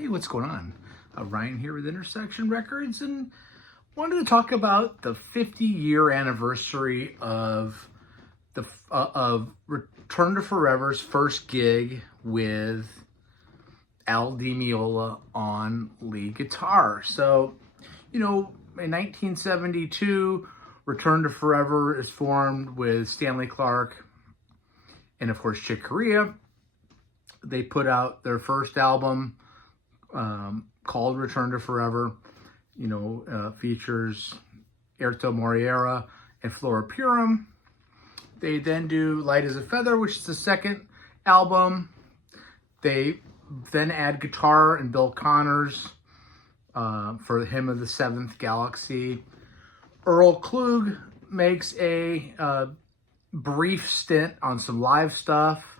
Hey, what's going on? Ryan here with Intersection Records, and wanted to talk about the 50-year anniversary of Return to Forever's first gig with Al Di Meola on lead guitar. So, in 1972, Return to Forever is formed with Stanley Clarke and, of course, Chick Corea. They put out their first album called Return to Forever. Features Erto Moriera and Flora Purim. They then do Light as a Feather, which is the second album. They then add guitar and Bill Connors for the Hymn of the Seventh Galaxy. Earl Klug makes a brief stint on some live stuff.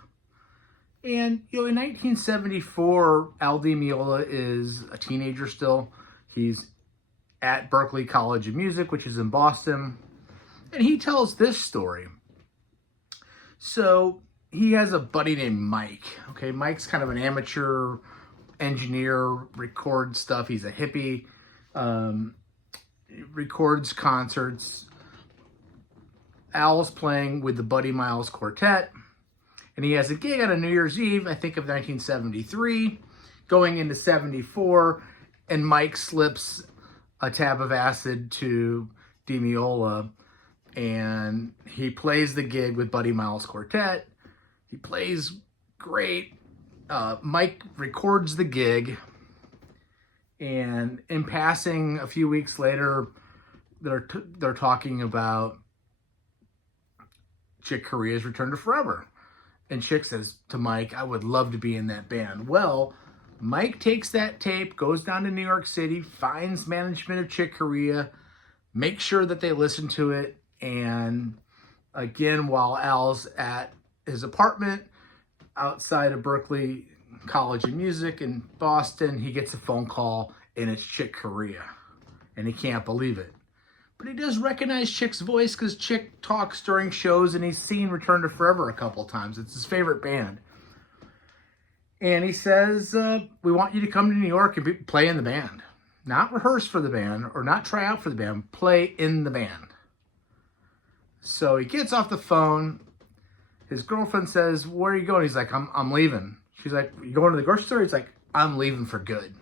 And, in 1974, Al Di Meola is a teenager still. He's at Berklee College of Music, which is in Boston. And he tells this story. So, he has a buddy named Mike. Okay, Mike's kind of an amateur engineer, records stuff. He's a hippie, records concerts. Al's playing with the Buddy Miles Quartet. And he has a gig on a New Year's Eve, I think of 1973, going into 74, and Mike slips a tab of acid to Di Meola, and he plays the gig with Buddy Miles Quartet. He plays great. Mike records the gig, and in passing, a few weeks later, they're talking about Chick Corea's Return to Forever. And Chick says to Mike, I would love to be in that band. Well, Mike takes that tape, goes down to New York City, finds management of Chick Corea, makes sure that they listen to it. And again, while Al's at his apartment outside of Berklee College of Music in Boston, he gets a phone call and it's Chick Corea. And he can't believe it. But he does recognize Chick's voice because Chick talks during shows and he's seen Return to Forever a couple times. It's his favorite band. And he says, we want you to come to New York and play in the band. Not rehearse for the band or not try out for the band, play in the band. So he gets off the phone. His girlfriend says, where are you going? He's like, I'm leaving. She's like, you going to the grocery store? He's like, I'm leaving for good.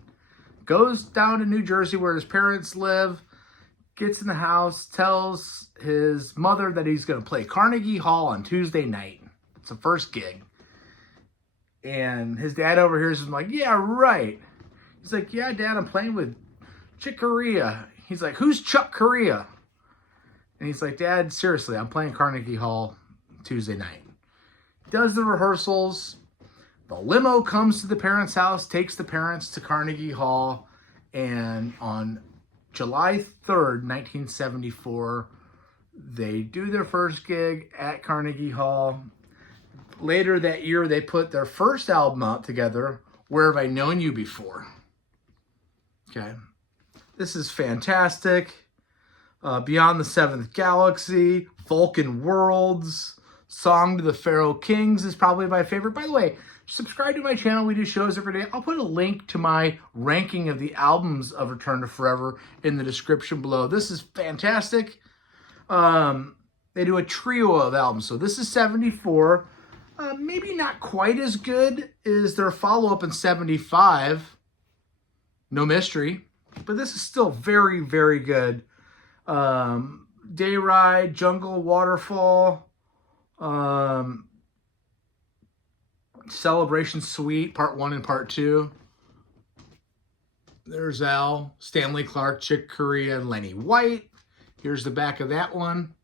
Goes down to New Jersey where his parents live. Gets in the house, tells his mother that he's going to play Carnegie Hall on Tuesday night. It's the first gig. And his dad overhears him like, yeah, right. He's like, yeah, Dad, I'm playing with Chick Corea. He's like, who's Chuck Corea? And he's like, Dad, seriously, I'm playing Carnegie Hall Tuesday night. Does the rehearsals. The limo comes to the parents' house, takes the parents to Carnegie Hall, and on July 3rd, 1974, they do their first gig at Carnegie Hall. Later that year, they put their first album out together, Where Have I Known You Before? Okay. This is fantastic. Beyond the Seventh Galaxy, Vulcan Worlds, Song to the Pharaoh Kings is probably my favorite. By the way, subscribe to my channel. We do shows every day. I'll put a link to my ranking of the albums of Return to Forever in the description below. This is fantastic. They do a trio of albums. So this is 74. Maybe not quite as good as their follow-up in 75. No Mystery. But this is still very, very good. Day Ride, Jungle Waterfall, Celebration Suite, Part 1 and Part 2. There's Al, Stanley Clarke, Chick Corea, and Lenny White. Here's the back of that one.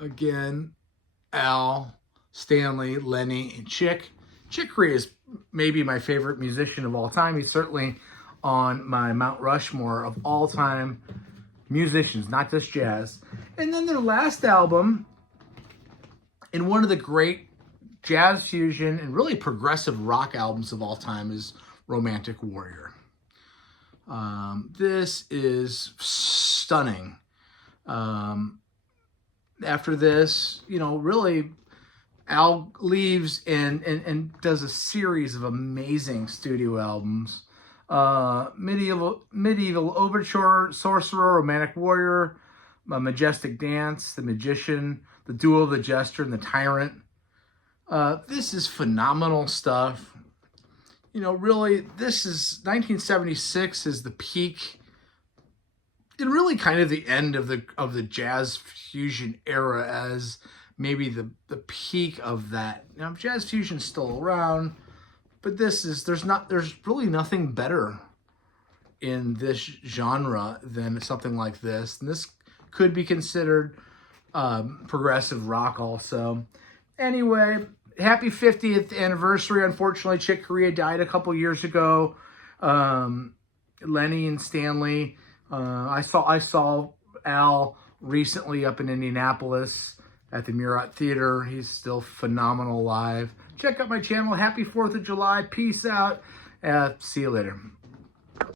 Again, Al, Stanley, Lenny, and Chick. Chick Corea is maybe my favorite musician of all time. He's certainly on my Mount Rushmore of all-time musicians, not just jazz. And then their last album, and one of the great jazz fusion and really progressive rock albums of all time, is Romantic Warrior. This is stunning. After this, really Al leaves and does a series of amazing studio albums. Medieval Overture, Sorcerer, Romantic Warrior, Majestic Dance, The Magician, The Duel, The Jester, and The Tyrant. This is phenomenal stuff. You know, really, this is 1976 is the peak, and really kind of the end of the jazz fusion era, as maybe the peak of that. Now, jazz fusion's still around, but there's really nothing better in this genre than something like this. And this could be considered progressive rock also. Anyway, happy 50th anniversary. Unfortunately, Chick Corea died a couple years ago. Lenny and Stanley. I saw Al recently up in Indianapolis at the Murat Theater. He's still phenomenal live. Check out my channel. Happy 4th of July. Peace out. See you later.